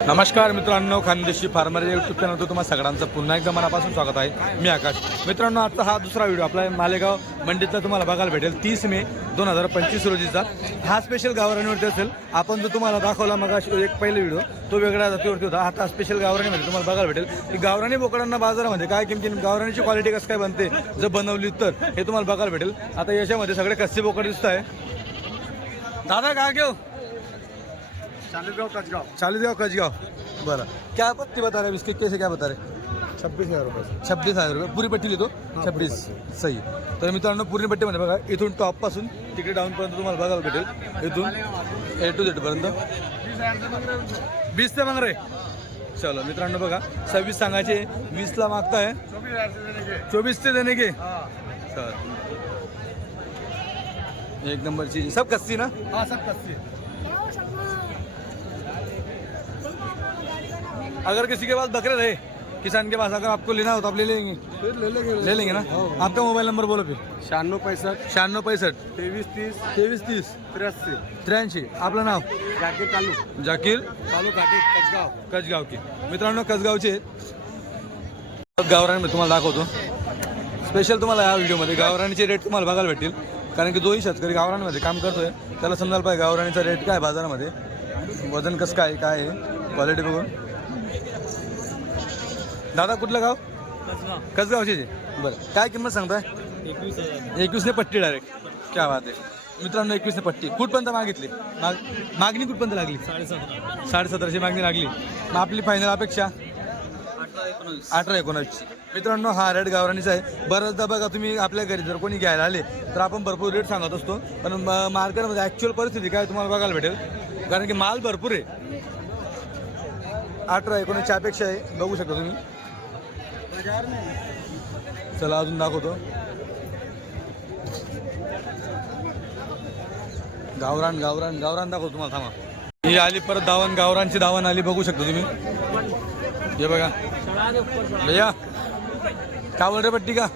नमस्कार मित्रांनो खानदेशी फार्मर या युट्यूब चॅनल तुम्हाला सगळ्यांचं पुन्हा एकदा मनापासून स्वागत आहे. मी आकाश. मित्रांनो आजचा हा दुसरा व्हिडिओ आपला मालेगाव मंडीतला तुम्हाला बघायला भेटेल. तीस मे दोन हजार पंचवीस रोजीचा. हा स्पेशल गावरानीवरती असेल. आपण जो तुम्हाला दाखवला मग एक पहिले व्हिडिओ तो वेगळ्या जातीवरती होता. आता स्पेशल गावरणीमध्ये तुम्हाला बघायला भेटेल. की गावरानी बोकडांना बाजारामध्ये काय किमती गावरानीची क्वालिटी कसं काय बनते जर बनवली तर हे तुम्हाला बघायला भेटेल. आता याच्यामध्ये सगळे कच्चे बोकड दिसत आहे दादा काय घेऊ. चालीसगांव कचगांव चालीसगांव कचगांव बरं. क्या पत्ती बता रहे इसके? कैसे क्या बता रहे? छब्बीस हजार रुपये छब्बीस हजार रुपये. पुरी पट्टी लिहितो छब्बीस. सही. तर मित्रांनो पूर्ण पट्टीमध्ये बघा इथून टॉपपासून तिकडे डाऊनपर्यंत तुम्हाला बघायला भेटेल. इथून ए टू झेडपर्यंत वीस ते मग रे चलो मित्रांनो बघा सव्वीस सांगायचे वीसला मागताय. चोवीस ते देणे घे. चल. एक नंबरची सब कस्ती ना? हाँ सब कस्ती अगर किसी के पास बकरे रहे किसान के पास अगर आपको लेना हो तो आप ले लेंगे। फिर ले लेंगे। ले लेंगे ना? आपका मोबाइल नंबर बोलो फिर। शहाण्णव पैंसठ। शहाण्णव पैंसठ। तेवीस तीस। तेवीस तीस। त्र्याऐंशी त्र्याऐंशी आपलं नाव? जाकीर तालुक जाकीर? तालुक घाटी कचगाव कचगावकी मित्रांनो कचगावचे गावरान तुम्हाला दाखवतो. स्पेशल तुम्हाला या व्हिडिओमध्ये गावरानीचे रेट तुम्हाला बघायला भेटतील. कारण की जोही शेतकरी गावरानमध्ये काम करतोय. त्याला समजायला पाहिजे गावरानीचा रेट काय बाजारामध्ये. वजन कसं काय काय आहे? क्वालिटी बघून. दादा कुठलं गाव? कसगावचे बरं. काय किंमत सांगताय? एकवीसने पट्टी डायरेक्ट क्या बात आहे. मित्रांनो एकवीसने पट्टी. कुठपर्यंत मागितली? माग मागणी कुठपर्यंत लागली? साडेसतराशे मागणी लागली. मग आपली फायनल अपेक्षा? अठरा एकोणावीसची. मित्रांनो हा रेट गावरानीचा आहे. बऱ्याचदा बघा तुम्ही आपल्या घरी जर कोणी घ्यायला आले तर आपण भरपूर रेट सांगत असतो. पण मार्केटमध्ये ॲक्च्युअल परिस्थिती काय तुम्हाला बघायला भेटेल? कारण की माल भरपूर आहे. अठरा एकोणीसच्या अपेक्षा आहे. बघू शकता तुम्ही. चला अजून दाखवतो. गावरान गावरान गावरान दाखवतो तुम्हाला थांबा. ही आली परत दावण गावरांची दावण आली बघू शकता तुम्ही. हे बघा. भैया क्या बोल रहे पट्टी का?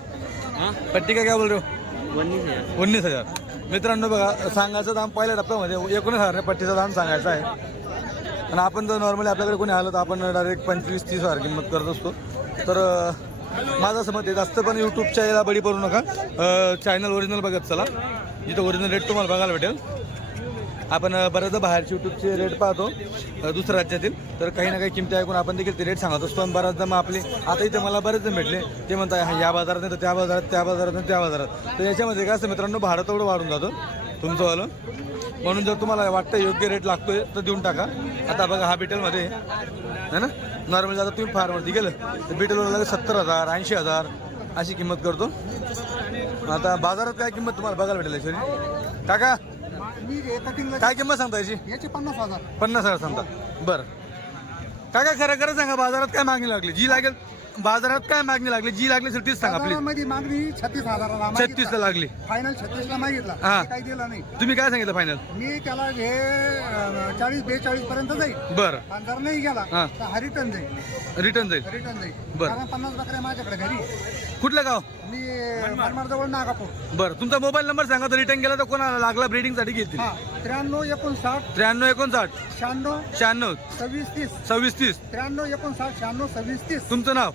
पट्टी का क्या बोल रहे हो उन्नीस हजार. मित्रांनो बघा सांगायचं दाम पहिल्या टप्प्यामध्ये एकोणीस हजार पट्टीचा दाम सांगायचा आहे. आणि आपण जर नॉर्मली आपल्याकडे कोणी आलं तर आपण डायरेक्ट पंचवीस तीस हजार किंमत करत असतो. तर माझं असं मत आहे जास्त पण यूट्यूबच्या याला बळी पडू नका. चॅनल ओरिजिनल बघत चला. जिथं ओरिजिनल रेट तुम्हाला बघायला भेटेल. आपण बऱ्याचदा बाहेरचे यूट्यूबचे रेट पाहतो दुसऱ्या राज्यातील. तर काही ना काही किमती ऐकून आपण देखील ते रेट सांगत असतो. आणि बऱ्याचदा मग आपले आता इथे मला बरेच भेटले. ते म्हणतात या बाजारात नाही तर त्या बाजारात त्या बाजारात नाही त्या बाजारात. तर याच्यामध्ये काय असतं मित्रांनो भाडं तेवढं वाढून जातं. तुमचं वालं. म्हणून जर तुम्हाला वाटतं योग्य रेट लागतोय तर देऊन टाका. आता बघा हा बिटेलमध्ये है ना? नॉर्मल आता तुम्ही फारवरती गेलं. तर बिटेलवर लागेल सत्तर हजार ऐंशी हजार अशी किंमत करतो. आता बाजारात काय किंमत तुम्हाला बघायला भेटेल याची काका काय किंमत सांगता याची? याचे पन्नास हजार. पन्नास हजार सांगता. बरं. काय खरं खरं सांगा बाजारात काय मागणी लागली? जी लागेल. बाजारात काय मागणी लागली? जी लागली असेल तीच सांगा मध्ये मागणी छत्तीस हजाराला छत्तीसला लागली. फायनल छत्तीस ला मागितला. हा. काही दिला नाही. तुम्ही काय सांगितलं फायनल मी त्याला हे चाळीस बेचाळीस पर्यंत जाईल. बरं. आणि जर नाही गेला हा. तर हा रिटर्न जाईल. रिटर्न जाईल. रिटर्न जाईल. बरं. कारण पन्नास बकऱ्या माझ्याकडे घरी. कुठलं गाव? मी नागापूर. बरं तुमचा मोबाईल नंबर सांगा तर रिटर्न गेला तर कोणाला लागला ब्रीडिंगसाठी घेतील? हा त्र्याण्णव एकोणसाठ त्र्याण्णव एकोणसाठ. शहाण्णव शहाण्णव. सव्वीस तीस. सव्वीस तीस. त्र्याण्णव एकोणसाठ शहाण्णव सव्वीस तीस. तुमचं नाव?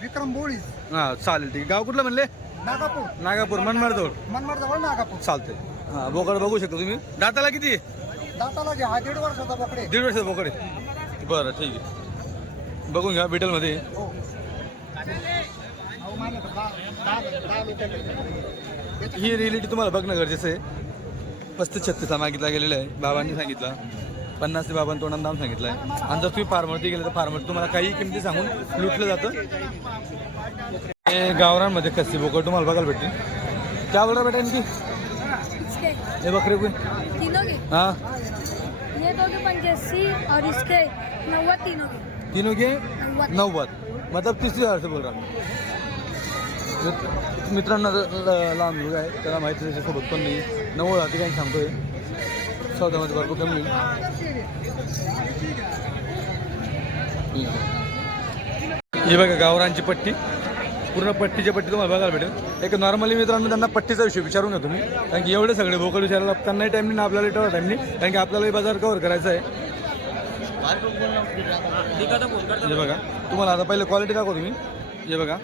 विक्रम बोळीस हां चालेल ठीक आहे. गाव कुठलं म्हणले? नागापूर. नागापूर मनमाडजवळ. मनमाड जवळ नागापूर. चालतंय. हां बोकड बघू शकता तुम्ही. दाताला किती आहे? दाताला घ्या. हा दीड वर्षाचा बकडे. दीड वर्षाचा बोकड. आहे बरं ठीक आहे. बघून घ्या बिटलमध्ये हो. ही रिअलिटी तुम्हाला बघणं गरजेचं आहे. पस्तीस छत्तीसला मागितला गेलेला आहे. बाबांनी सांगितला. पन्नास ते बाबांनी तोंडात दाम सांगितलं आहे आणि जर तुम्ही फार्मवरती गेले तर फार्मवरती तुम्हाला काही किमती सांगून लुटलं जातं. हे गावरांमध्ये कस्ती बोकड तुम्हाला बघायला भेटतील. क्या बोल बेटा इनकी इसके. हे बकरे हाँ? तीनों के. के नव्वद. मतलब तीस हजार से बोल रहा मित- मित्रांना लहान मुलगा आहे. त्याला माहिती आहे त्याच्यासोबत पण नाही नवळ हजार ठिकाणी सांगतोय. सौद्यामध्ये भरपूर कमी. ही बघा गावरांची पट्टी. पूर्ण पट्टीची पट्टी तुम्हाला बघायला भेटेल. एक नॉर्मली मित्रांनो त्यांना पट्टीचा विषय विचारून घ्या तुम्ही कारण की एवढे सगळे भोकल विचारायला त्यांनाही टाईम नाही आपल्याला तेवढा टाईम नाही. कारण की आपल्यालाही बाजार कव्हर करायचा आहे. हे बघा तुम्हाला आता पहिले क्वालिटी दाखवतो मी. हे बघा.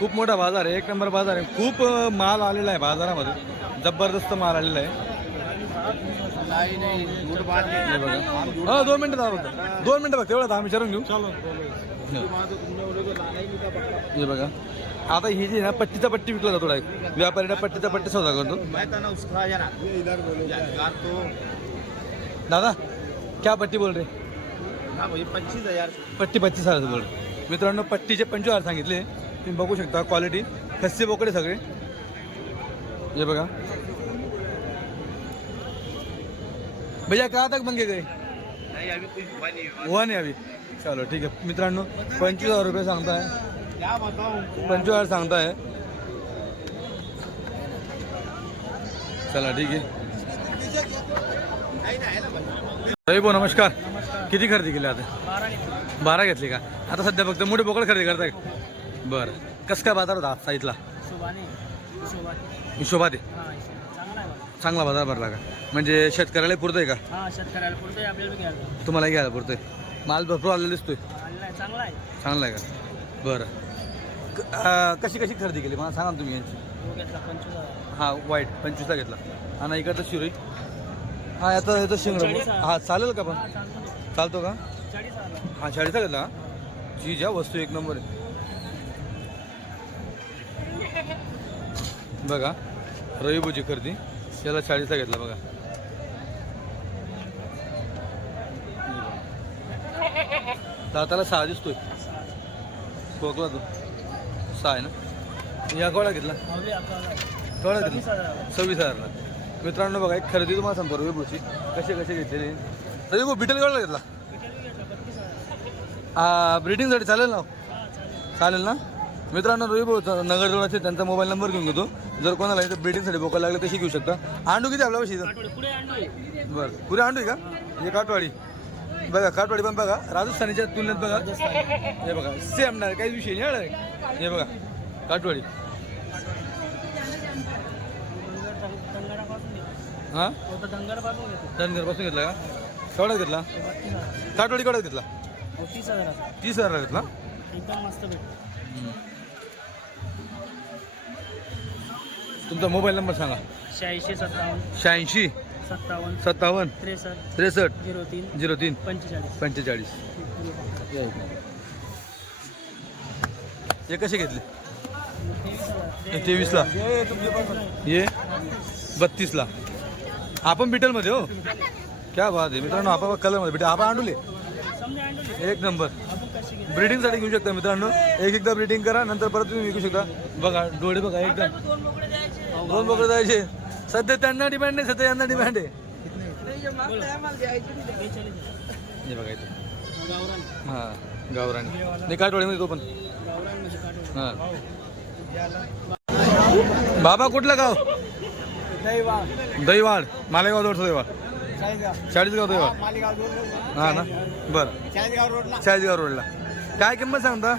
खूप मोठा बाजार आहे एक नंबर बाजार आहे. खूप माल आलेला आहे बाजारामध्ये. जबरदस्त माल आलेला आहे. हे बघा हा दोन मिनटं दाखवतो दोन मिनटं बघ तेवढं आम्ही विचारून घेऊ. हे. बघा. आता ही जी ना पट्टीचा पट्टी विकला जातो डायरेक्ट व्यापारी पट्टीचा पट्टी सौदा करतो. दादा क्या पट्टी बोल रे पच्चीस हजार. पट्टी पच्चीस हजार बोल मित्रांनो पट्टीचे पंचवीस हजार सांगितले. तुम्ही बघू शकता क्वालिटी खस्से बोकडे सगळे. हे बघा. भैया का तक मंगे गए वन आहे अभी चलो ठीक आहे. मित्रांनो पंचवीस हजार रुपये सांगताय. पंचवीस हजार सांगताय. चला ठीक आहे. रवी भाऊ नमस्कार. किती खरेदी केली आता? बारा घेतली का? आता सध्या फक्त मोठे बोकड खरेदी करताय. बरं. कसं काय बाजार होता साईडला हिशोबात आहे चांगला बाजार भरला का? म्हणजे शेतकऱ्याला पुरतोय का? हा शेतकऱ्याला पुरतोय आपल्याला बी घ्यायला तुम्हाला घ्यायला पुरतोय. माल भरपूर आलेला दिसतोय. आलेला आहे चांगला आहे. चांगला आहे का? बरं. क- अं, कशी कशी खरेदी केली? मला सांगा ना तुम्ही यांची. तो घेतला पंचवीस हजार. हा वाईट. पंचवीसला घेतला. आणि इकडचं शिरोई. हा याचा याचा शिंगड. हा चालेल का पण? हा चांगला चालतो का? चाळीस हजार. हा चाळीसला घेतला? जी ज्या वस्तू एक नंबर आहे. बघा रविभूची खरेदी. याला चाळीसला घेतला बघा. दाताला सहा दिसतोय. खोकला तो. सहा आहे ना? या कोळा घेतला. गोळा घेतला सव्वीस हजारला मित्रांनो बघा एक खरेदी तुम्हाला सांगतो रविभूची कसे कसे घेतलेले. रविभू बिटल कोळा घेतला. पिकेल हा चालेल ना? चालेल ना? मित्रांनो रवी नगरजवळचे त्यांचा मोबाईल नंबर घेऊन घेतो. जर कोणाला इथं ब्रिडिंगसाठी बोकायला लागले तशी घेऊ शकता. आंडू किती आपल्या इथं? बरं पुरे आंडू आहे का? हे काटवाडी. बघा काटवाडी पण बघा. राजस्थानीच्या तुलनेत बघा. हे बघा सेम नाही काही विषय नाही. हे बघा काटवाडी. हां? धनगरपासून घेतला का? केवढा घेतला? हजार काटवाडी केवढा घेतला? तीस हजारला घेतला? एकदम मस्त भेट तुमचा मोबाईल नंबर सांगा. शहाऐंशी सत्तावन्न. शहाऐंशी सत्तावन्न. सत्तावन्न. त्रेसष्ट. त्रेसष्ट. झिरो तीन. झिरो तीन. पंचेचाळीस. पंचेचाळीस. हे कसे घेतले? तेवीसला. ये बत्तीसला. आपण बिटलमध्ये हो. क्या बात आहे. मित्रांनो आपण कलरमध्ये बिटल. आपण आणले एक नंबर. ब्रिडिंगसाठी घेऊ शकता मित्रांनो. एक एकदा ब्रिडिंग करा नंतर परत तुम्ही विकू शकता. बघा डोळे बघा एकदम. दोन बोकडे जायचे. सध्या त्यांना डिमांड नाही सध्या यांना डिमांड आहे. हे बघा इथे. गावरान. हां गावराणी नाही काठवाडीमध्ये तो पण. गावरान म्हणजे हां. बाबा कुठलं गाव? दैवाड मालेगाव जोडचं दैवाड चाळीसगाव. मालेगाव हां ना? बरं. चाळीसगाव रोडला. काय किंमत सांगता?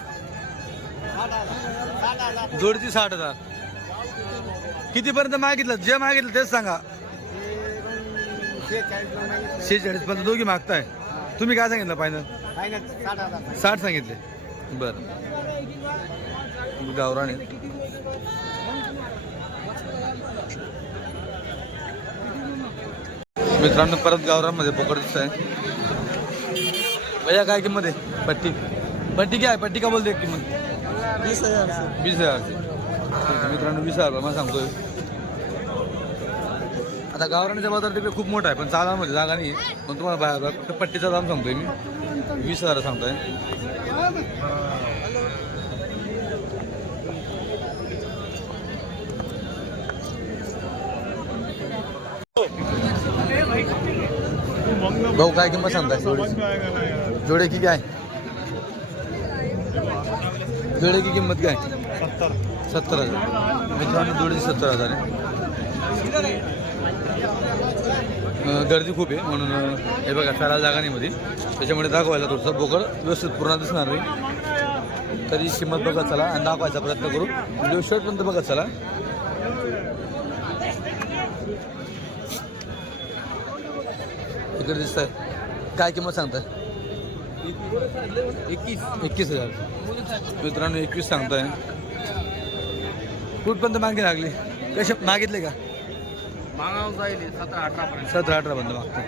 जोडीची साठ हजार. कितीपर्यंत मागितलं? जे मागितलं तेच सांगा. शेहेचाळीस पर्यंत दोघी मागताय. तुम्ही काय सांगितलं फायनल साठ सांगितले. बरं. गावराणी मित्रांनो परत गावरामध्ये पोकड दिसत आहे भैया काय किंमत आहे? पट्टी. पट्टी काय? पट्टी का बोलते किंमत? वीस हजार. वीस हजार. मित्रांनो वीस हजार मला सांगतोय. आता गावराण्याचा बाजार तिकडे खूप मोठा आहे पण चालामध्ये म्हणजे जागा नाही. आहे. पण तुम्हाला बाहेर फक्त पट्टीचा दाम सांगतोय मी. वीस हजार सांगतोय. भाऊ काय किंमत सांगताय? जोडे जोडे की काय जोडे की किंमत काय? सत्तर हजार. मित्रांनो जोडीची सत्तर हजार आहे. गर्दी खूप आहे म्हणून हे बघा चालायला जागा नाही मध्ये. त्याच्यामुळे दाखवायला थोडंसं बोकड व्यवस्थित पूर्ण दिसणार नाही. तरी किंमत बघत चला आणि दाखवायचा प्रयत्न करू. व्हिडिओ शर्टपर्यंत बघत चला. इकडे दिसत आहे काय किंमत सांगताय? एकवीस. एकवीस हजार. मित्रांनो एकवीस सांगताय. कुठपर्यंत मागे लागली. कसे मागितले का? मागाव जाईल सतरा अठरा पर्यंत. सतरा अठरा पर्यंत मागते.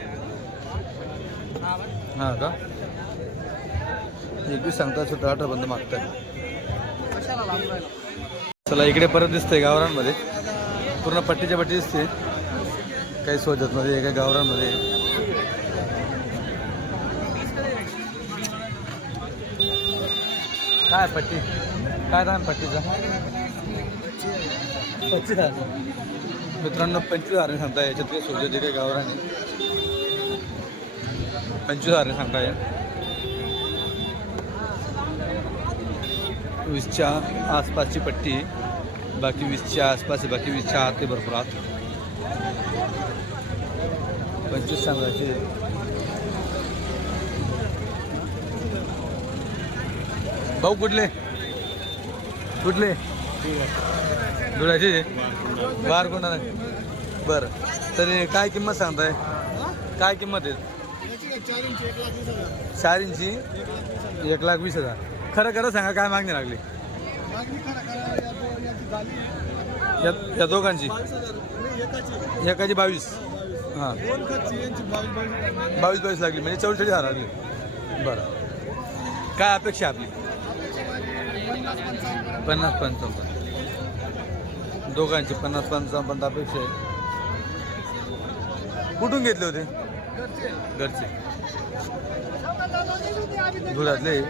हां का? एकवीस सांगता सतरा अठरा पर्यंत मागताय. कशाला लांब राहिला? चला इकडे परत दिसतंय गावरांमध्ये पूर्ण पट्टीच्या पट्टी दिसते. काही सोजतमध्ये काही गावरांमध्ये काय पट्टी? काय दाम पट्टीचा? पंचवीस हजार. मित्रांनो पंचवीस हजार सांगता याच्यातले काही जे काही गावराने पंचवीस हजार सांगता या वीसच्या आसपासची पट्टी बाकी वीसच्या आसपास बाकी वीसच्या आत ते भरपूर आत. पंचवीस सांगायचे. भाऊ कुठले? कुठले? धुळ्याची? बार कोणाला बरं. तरी काय किंमत सांगताय? काय किंमत आहे? चार इंची एक लाख वीस हजार. खरं खरं सांगा काय मागणी लागली? या दोघांची. एकाची बावीस. हां. बावीस बावीस लागली. म्हणजे चौवेचाळीस हजार लागली. बरं. काय अपेक्षा आहे आपली? पन्नास पंचावन्न. दोघांची पन्नास पंचावन्न अपेक्षा आहे. कुठून घेतले होते? घरचे. दुधातले.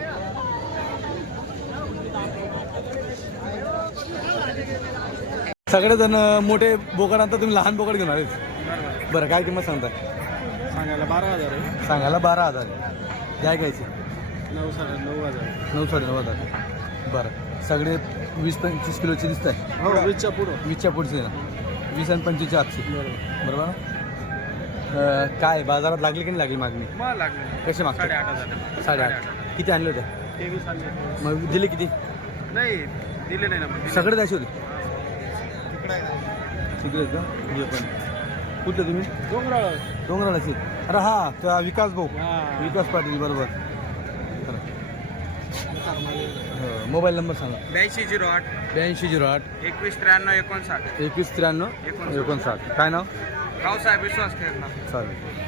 सगळेजण मोठे बोकड आणता तुम्ही लहान बोकड घेऊन आले बरं काय किंमत सांगता? सांगायला बारा हजार आहे. सांगायला बारा हजार. काय घ्यायचे. नऊ साडे नऊ हजार. नऊ साडे नऊ हजार. बरं. सगळे वीस पंचवीस किलोचे दिसत आहे हो वीसच्या पुढं. वीसच्या पुढचे ना. वीस आणि पंचवीसच्या आठशे बरोबर. बरोबर अं, काय बाजारात लागली की नाही लागली मागणी? मला लागले. कसे मागतात साडेआठ हजार. साडेआठ किती आणले होते? तेवीस आणले मग दिले किती? नाही दिले नाही ना. मग दिले. सगळे द्यायचे होते? तिकडे का? हे पण. कुठले तुम्ही? डोंगराळ. डोंगराळाचे. अरे हा त्या विकास भाऊ. विकास पाटील बरोबर खरं. मोबाईल नंबर सांगा. ब्याऐंशी झिरो आठ. ब्याऐंशी झिरो आठ. एकवीस त्र्याण्णव एकोणसाठ. एकवीस त्र्याण्णव एकोणसाठ. एकोणसाठ. काय नाव? रावसाहेब विश्वास ठेवणार चालेल.